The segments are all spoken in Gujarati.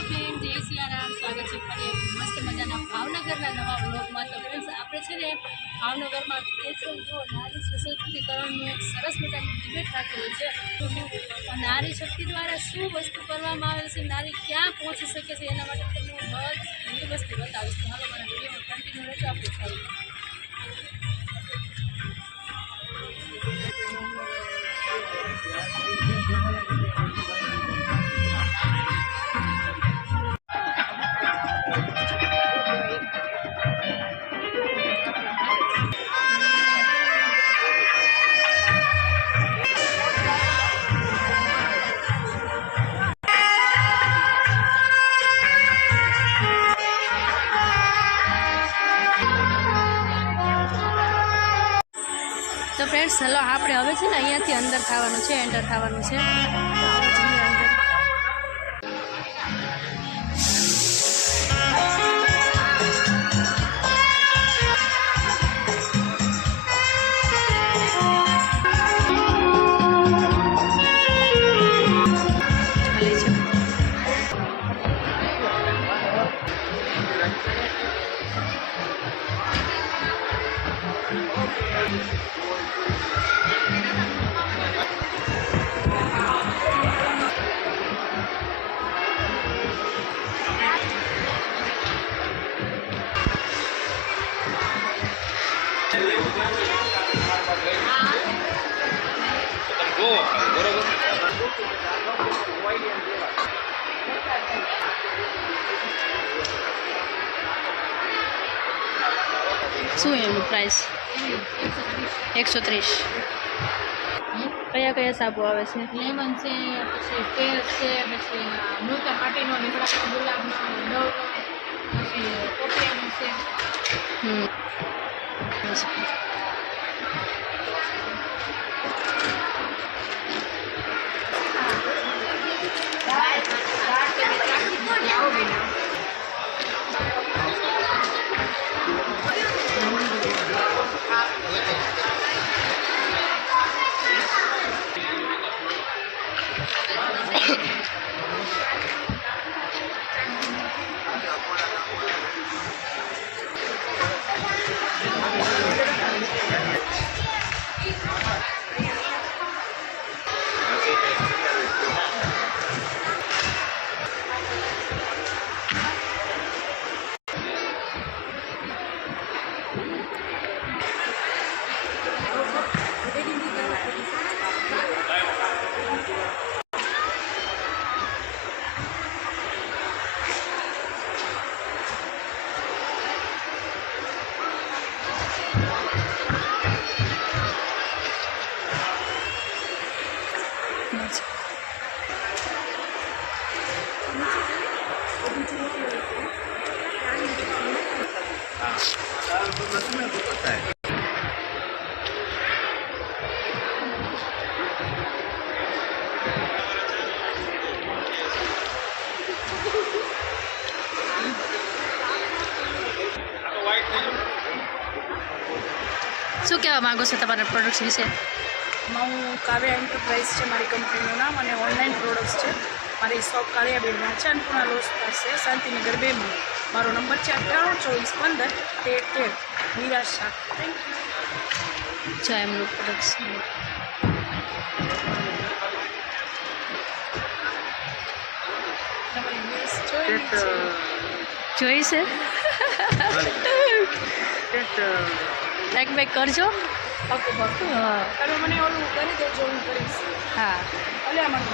હેલો ફ્રેન્ડ, જય સિયારામ. સ્વાગત છે ફરી એક મસ્ત મજાના ભાવનગરના નવા વ્લોગમાં. તો ફ્રેન્ડ્સ, આપણે છે ને ભાવનગરમાં જો નારી સશક્તિકરણનું એક સરસ મજાની ડિબેટ રાખેલું છે. નારી શક્તિ દ્વારા શું વસ્તુ કરવામાં આવે છે, નારી ક્યાં પહોંચી શકે છે, એના માટે તમને બધી વસ્તુ બતાવીશ. હાલો મારા વિડીયોમાં કન્ટિન્યુ રહેજો. આપણે ચાલુ. તો ફ્રેન્ડ્સ, હલો, આપણે હવે છે ને અહીંયાથી અંદર થવાનું છે, એન્ટર થવાનું છે. શું એનું પ્રાઇસ? 130. કયા કયા સાબુ આવે છે? લેમન છે, પછી પેર છે, પછી નૂતન પાટીનો લીમડાનો ગુલાબનો ડવનો, પછી કોપિયાનો છે. શું કહેવા માંગો છો તમારા પ્રોડક્ટ્સ વિશે? હું કાવ્યા એન્ટરપ્રાઇઝ છે મારી કંપનીનું નામ, અને ઓનલાઈન પ્રોડક્ટ્સ છે. મારી શોપ કાળિયાબેડમાં છે, અન્નપૂર્ણા લોસ પાસે, શાંતિનગર 2માં. મારો નંબર છે 982415 13 નિરાશા. Thank you. જો એમનું પ્રોડક્ટ્સ જોઈ છે. લાઈક બેક કરજો. ઓકે, તમે મને ઓલું કરી દેજો, હું કરીશ. હા, ભલે આમાં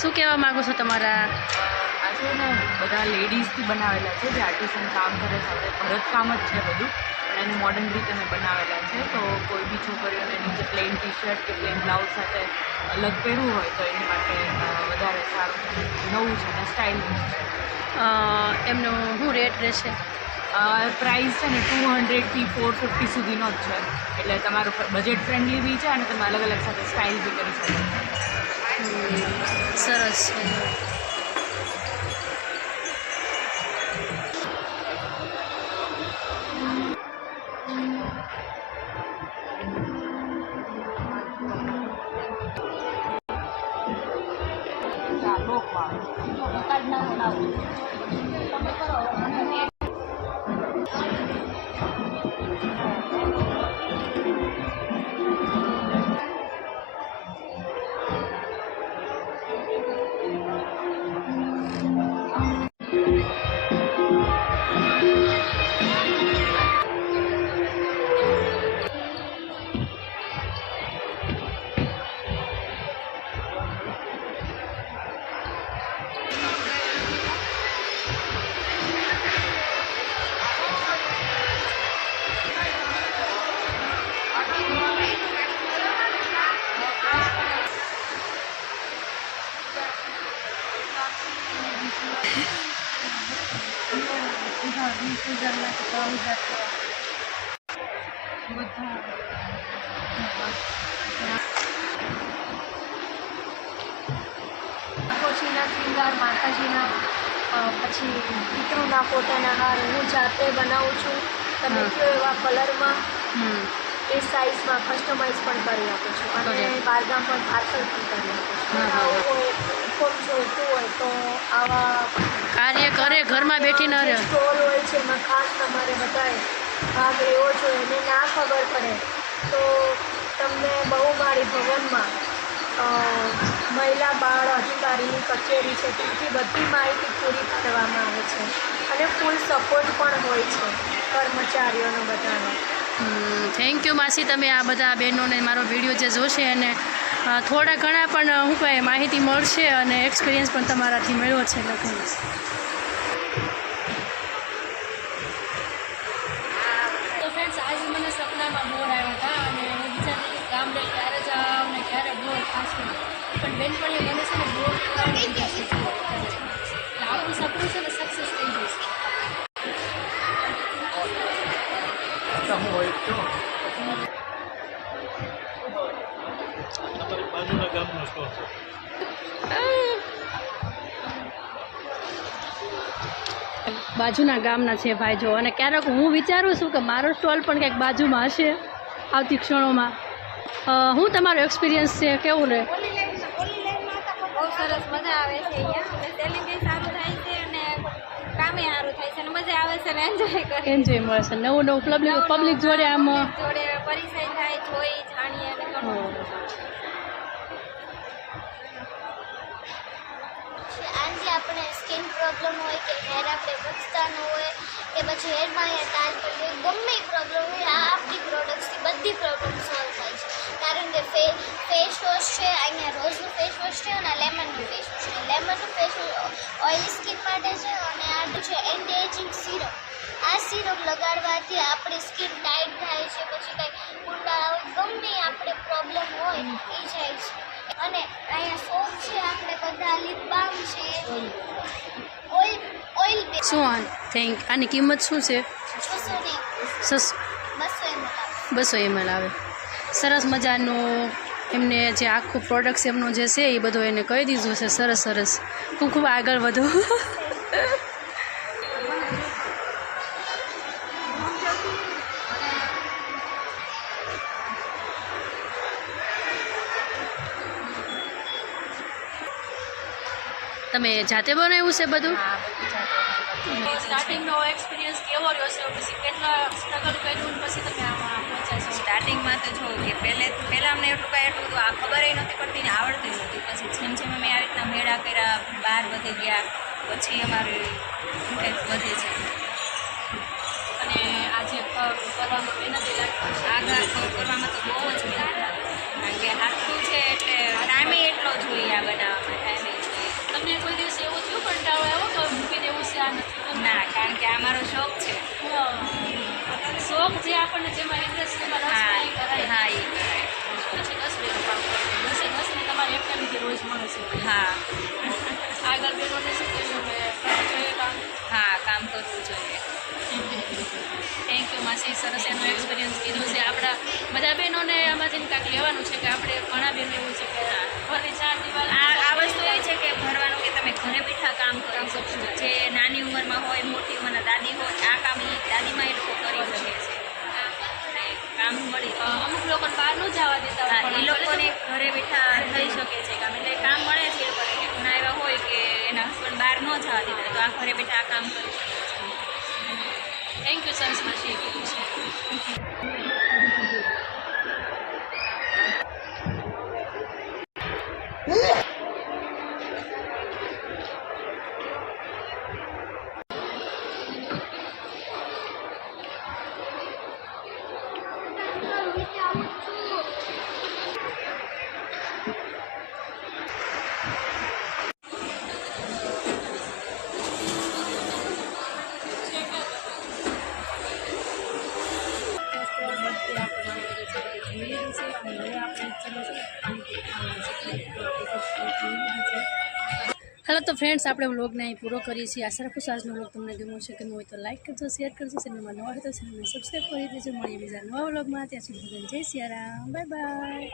શું કહેવા માંગો છો તમારા? આ છે ને બધા લેડીઝથી બનાવેલા છે, જે આર્ટિસન કામ કરે છે. આપણે ભરતકામ જ છે બધું, અને એને મોડર્ન રીતે મેં બનાવેલા છે. તો કોઈ બી છોકરીઓને નીચે પ્લેન ટી શર્ટ કે પ્લેન બ્લાઉઝ સાથે અલગ પહેરવું હોય તો એની માટે વધારે સારું નવું છે અને સ્ટાઇલિશ છે. એમનો શું રેટ રહેશે? પ્રાઇસ છે ને 200 થી 450 સુધીનો જ છે. એટલે તમારું બજેટ ફ્રેન્ડલી બી છે અને તમે અલગ અલગ સાથે સ્ટાઇલ બી કરી શકો છો. સરસ છે. ઠાકોરજીના શૃંગાર, માતાજીના પછી પિતૃના ફોટાના હાર હું જાતે બનાવું છું. તમે કયો એવા કલરમાં એ સાઇઝમાં કસ્ટમાઇઝ પણ કરી આપું છું અને બહારગામ પણ પાર્સલ પણ કરી આપું છું. આવું કોઈ ઇન્ફોર્મ જોઈતું હોય તો આવા કાર્ય કરે ઘરમાં બેઠી ન રહે. સ્ટોલ હોય છે એમાં ખાસ તમારે બધાએ ભાગ લેવો જોઈએ. એને ના ખબર પડે તો તમને બહુમાળી ભવનમાં મહિલા બાળ અધિકારીની કચેરી છે ત્યાંથી બધી માહિતી પૂરી કરવામાં આવે છે અને ફૂલ સપોર્ટ પણ હોય છે કર્મચારીઓનો બધાનો. થેન્ક યુ માસી, તમે આ બધા બહેનોને મારો વિડીયો જે જોશે અને થોડા ઘણા પણ શું કહે માહિતી મળશે અને એક્સપિરિયન્સ પણ તમારાથી મળ્યો છે લોકોને. તો ફ્રેન્ડ્સ, આજે મને સપનામાં બોર આવ્યા હતા અને હું વિચારતી હતી ગામડે ક્યારે જાઉં ને ક્યારે બોર ખાશું, પણ બેનપણીએ મને છે ને બોર કરાવી દીધા છે. એટલે આપણું સપનું છે ને સક્સેસ થઈ જશે. બાજુના ગામના છે ભાઈ જો, અને ક્યારેક હું વિચારું છું કે મારો સ્ટોલ પણ કંઈક બાજુમાં હશે આવતી ક્ષણોમાં. હું તમારો એક્સપિરિયન્સ છે કેવું રહે? બહુ સરસ મજા આવે છે અહીંયા અને સેલિંગ બી સારું થાય છે અને કામે સારું થાય છે અને મજા આવે છે અને એન્જોય કરે એન્જોય મળશે, નવું નવું પબ્લિક જોડે આમ જોડે પરિચય થાય, જોઈ જાણીએ અને ઘણું આજે આપણે સ્કિન પ્રોબ્લેમ હોય કે હેર આપણે વધતા ન હોય કે પછી હેરમાં અહીંયા ટાલ પડી હોય, ગમે પ્રોબ્લેમ હોય આ આપણી પ્રોડક્ટ્સથી બધી પ્રોબ્લેમ સોલ્વ થાય છે. કારણ કે ફેસ વોશ છે, અહીંયા રોઝનું ફેસ વોશ છે અને લેમનનું ફેસ વોશ છે. લેમનનું ફેસ વોશ ઓઇલી સ્કિન માટે છે અને આ છે એન્ટી એજિંગ સિરપ. આ સિરપ લગાડવાથી આપણી સ્કિન ટાઈટ થાય છે, પછી કંઈ કુંડા હોય ગમે આપણે પ્રોબ્લેમ હોય એ જાય છે. અને અહીંયા સોપ છે, આપણે બધા લિપ બામ છે, ઓઇલ શું આની કિંમત શું છે? 200 ml આવે. સરસ મજાનું એમને જે આખું પ્રોડક્ટ્સ એમનું જે છે એ બધું એને કહી દીધું છે. સરસ સરસ, ખૂબ ખૂબ આગળ વધો. તમે જાતે બનાવ્યું છે બધું? સ્ટાર્ટિંગનો એક્સપિરિયન્સ કેવો રહ્યો છે? પછી કેટલા સ્ટ્રગલ કર્યું પછી તમે આમાં પહોંચ્યા છો? સ્ટાર્ટિંગમાં તો જો કે પહેલાં અમને એટલું આ ખબર નહોતી પડતી ને આવડતી નહોતી. પછી જેમ જેમ અમે આવી રીતના મેળા કર્યા, બહાર વધી ગયા, પછી અમારી ઇન્ટરેસ્ટ વધે છે. અને આજે કરવામાં મહેનત લાગતી આગળ કરવામાં તો બહુ જ મહેનત લાગે. કારણ કે હાથું છે એટલે ટાઈમે એટલો જોઈએ આ બનાવવામાં, ટાઈમે જોઈએ. તમને કોઈ દિવસ એવું થયું કંટાળો આવ્યો તો મૂકી દેવું છે આ નથી? ના, કારણ કે આ મારો શોખ છે. શોખ શોખ જે આપણને જેમાં ઇન્ટરેસ્ટ એમાં રસ હોય એ કરાય. હા એ કરાય. પછી 10 બહેનો કામ કરે છે. 10 ને તમારે એકટાણીથી રોજ મળે છે. હા આગળ બહેનોને શું કહેવું કે કરવું જોઈએ કામ. હા કામ કરવું જોઈએ. થેન્ક યુ માસી, સરસ એનો એક્સપિરિયન્સ કીધો છે. આપણા બધા બહેનોને આમાંથી કાંઈક લેવાનું છે કે આપણે ઘણા બહેનો એવું છે કે ઘરની ચાર દિવાલ આ વસ્તુ એવી છે કે ભરવાનું કે તમે ઘરે બેઠા કામ કરી શકશો. જે નાની ઉંમરમાં હોય મોટી ઉંમરના દાદી હોય આ કામ દાદીમાં એ લોકો કરી શકે છે. અને કામ મળી અમુક લોકોને બહાર ન જવા દેતા હોય, હા, પણ એ લોકોને ઘરે બેઠા થઈ શકે છે કામ. એટલે કામ મળે છે એ લોકોને કે ઘણા એવા હોય કે એના હસબન્ડ બહાર ન જવા દેતા તો આ ઘરે બેઠા આ કામ કરી શકે છે. થેન્ક યુ સરસ માસી કીધું છે. હેલો તો ફ્રેન્ડ્સ, આપણે વ્લોગને અહીં પૂરો કરીએ છીએ. આશા રાખું છું આજનો વ્લોગ તમને ગમ્યો છે કે હોય તો લાઈક કરજો, શેર કરજો, ચેનલમાં નવા હોય તો ચેનલને સબસ્ક્રાઈબ કરી દેજો. મળીએ બીજા નવા વ્લોગમાં. ત્યાં સુધી જય સિયારામ, બાય બાય.